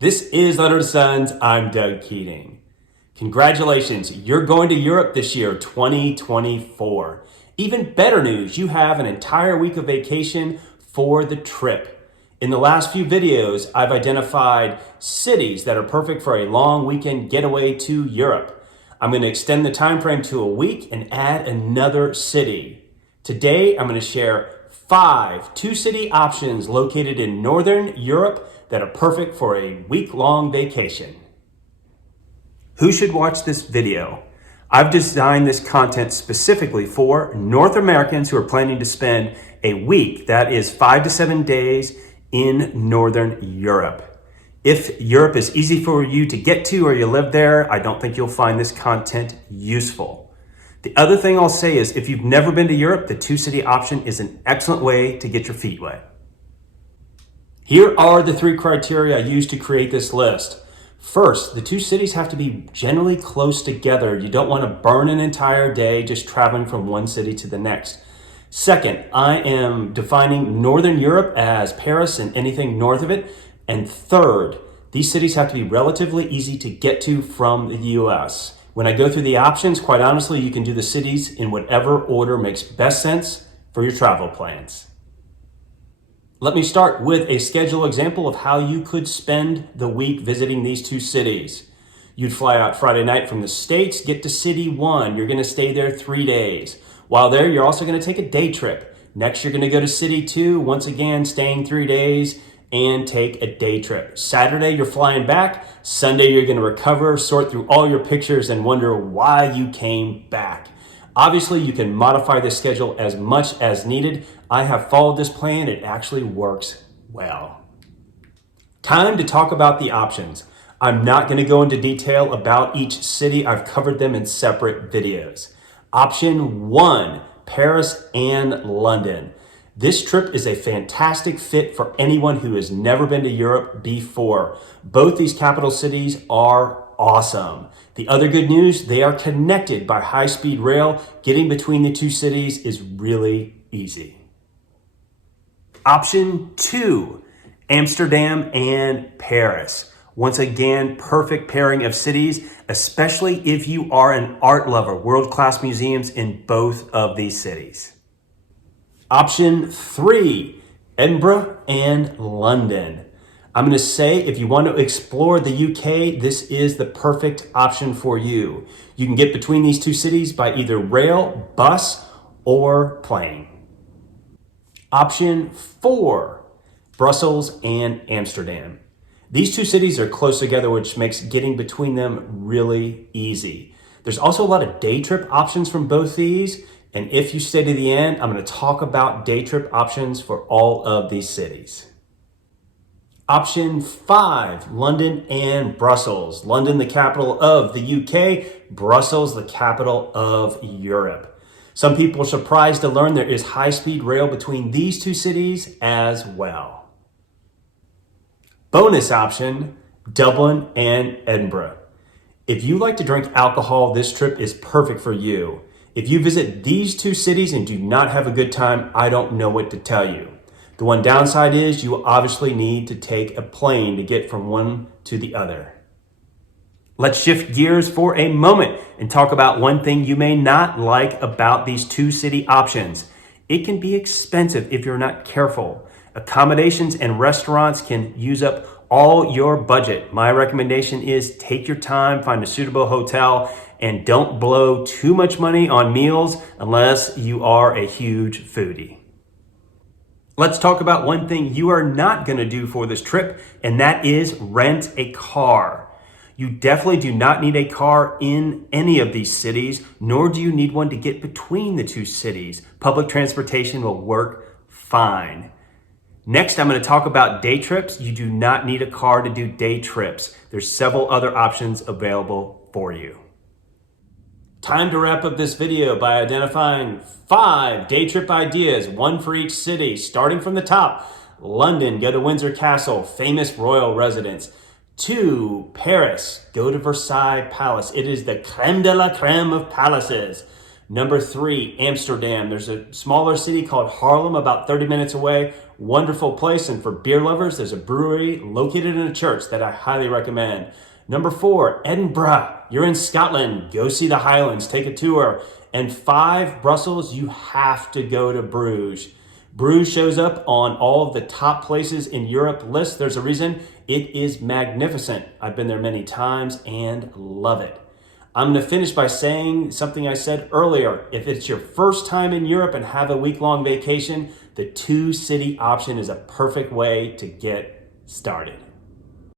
This is Letter to Sons. I'm Doug Keating. Congratulations, you're going to Europe this year, 2024. Even better news, you have an entire week of vacation for the trip. In the last few videos, I've identified cities that are perfect for a long weekend getaway to Europe. I'm going to extend the time frame to a week and add another city. Today, I'm going to share 5 two-city options located in Northern Europe that are perfect for a week-long vacation. Who should watch this video? I've designed this content specifically for North Americans who are planning to spend a week, that is 5 to 7 days, in Northern Europe. If Europe is easy for you to get to or you live there, I don't think you'll find this content useful. The other thing I'll say is if you've never been to Europe, the two-city option is an excellent way to get your feet wet. Here are the 3 criteria I used to create this list. First, the 2 cities have to be generally close together. You don't want to burn an entire day just traveling from one city to the next. Second, I am defining Northern Europe as Paris and anything north of it. And third, these cities have to be relatively easy to get to from the US. When I go through the options, quite honestly, you can do the cities in whatever order makes best sense for your travel plans. Let me start with a schedule example of how you could spend the week visiting these 2 cities. You'd fly out Friday night from the States, get to City 1. You're going to stay there 3 days. While there, you're also going to take a day trip. Next, you're going to go to City 2, once again, staying 3 days and take a day trip. Saturday, you're flying back. Sunday, you're going to recover, sort through all your pictures and wonder why you came back. Obviously, you can modify this schedule as much as needed. I have followed this plan. It actually works well. Time to talk about the options. I'm not going to go into detail about each city. I've covered them in separate videos. Option 1, Paris and London. This trip is a fantastic fit for anyone who has never been to Europe before. Both these capital cities are awesome. The other good news, they are connected by high-speed rail. Getting between the 2 cities is really easy. Option 2, Amsterdam and Paris. Once again, perfect pairing of cities, especially if you are an art lover. World-class museums in both of these cities. Option 3, Edinburgh and London. I'm going to say if you want to explore the UK, this is the perfect option for you. You can get between these 2 cities by either rail, bus, or plane. Option 4, Brussels and Amsterdam. These 2 cities are close together, which makes getting between them really easy. There's also a lot of day trip options from both these. And if you stay to the end, I'm going to talk about day trip options for all of these cities. Option 5, London and Brussels. London, the capital of the UK, Brussels, the capital of Europe. Some people are surprised to learn there is high-speed rail between these 2 cities as well. Bonus option, Dublin and Edinburgh. If you like to drink alcohol, this trip is perfect for you. If you visit these 2 cities and do not have a good time, I don't know what to tell you. The one downside is you obviously need to take a plane to get from one to the other. Let's shift gears for a moment and talk about one thing you may not like about these 2 city options. It can be expensive if you're not careful. Accommodations and restaurants can use up all your budget. My recommendation is take your time, find a suitable hotel, and don't blow too much money on meals unless you are a huge foodie. Let's talk about one thing you are not going to do for this trip, and that is rent a car. You definitely do not need a car in any of these cities, nor do you need one to get between the 2 cities. Public transportation will work fine. Next, I'm going to talk about day trips. You do not need a car to do day trips. There's several other options available for you. Time to wrap up this video by identifying 5 day trip ideas, 1 for each city. Starting from the top, London, go to Windsor Castle, famous royal residence. 2, Paris, go to Versailles Palace. It is the creme de la creme of palaces. Number 3, Amsterdam. There's a smaller city called Haarlem, about 30 minutes away. Wonderful place. And for beer lovers, there's a brewery located in a church that I highly recommend. Number 4, Edinburgh. You're in Scotland. Go see the Highlands. Take a tour. And 5, Brussels. You have to go to Bruges. Bruges shows up on all of the top places in Europe lists. There's a reason. It is magnificent. I've been there many times and love it. I'm going to finish by saying something I said earlier. If it's your first time in Europe and have a week-long vacation, the 2-city option is a perfect way to get started.